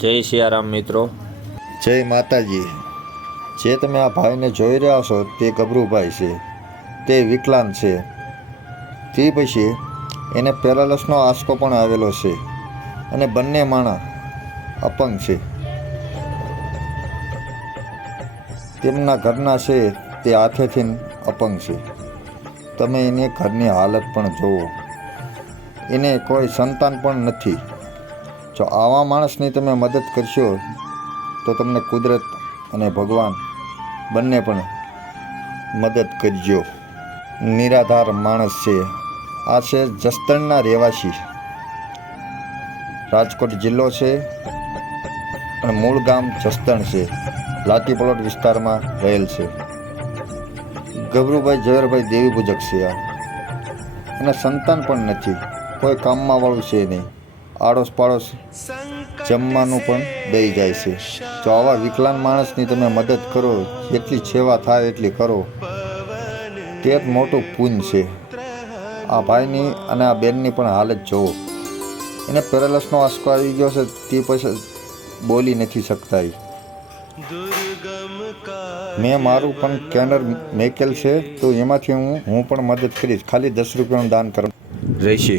જય સિયારામ મિત્રો. જય માતાજી. જે તમે આ ભાઈને જોઈ રહ્યા છો તે ગભરુભાઈ છે. તે વિકલાંગ છે. તે પછી એને પેરાલસનો આંચકો પણ આવેલો છે અને બંને માણા અપંગ છે. તેમના ઘરના છે તે હાથેથી અપંગ છે. તમે એને ઘરની હાલત પણ જુઓ. એને કોઈ સંતાન પણ નથી. જો આવા માણસની તમે મદદ કરશો, તો તમને કુદરત અને ભગવાન બંને પણ મદદ કરજો. નિરાધાર માણસ છે. આ છે જસદણના રહેવાસી. રાજકોટ જિલ્લો છે અને મૂળ ગામ જસદણ છે. લાતી પ્લોટ વિસ્તારમાં રહેલ છે. ગભરુભાઈ ઝવેરભાઈ દેવી પૂજક છે આ. અને સંતાન પણ નથી. કોઈ કામમાં વાળું છે નહીં. આડોશ પાડોશ જમવાનું પણ દઈ જાય છે. જો આવા વિકલાંગ માણસની તમે મદદ કરો, જેટલી સેવા થાય એટલી કરો. તે જ મોટું પુંજ છે. આ ભાઈની અને આ બેનની પણ હાલત જોવો. એને પેરેલસનો આંચકો આવી ગયો છે, તે પછી બોલી નથી શકતા મેં મારું પણ કેનર મેકેલ છે, તો એમાંથી હું હું પણ મદદ કરીશ. ખાલી દસ રૂપિયાનું દાન કર રહેશે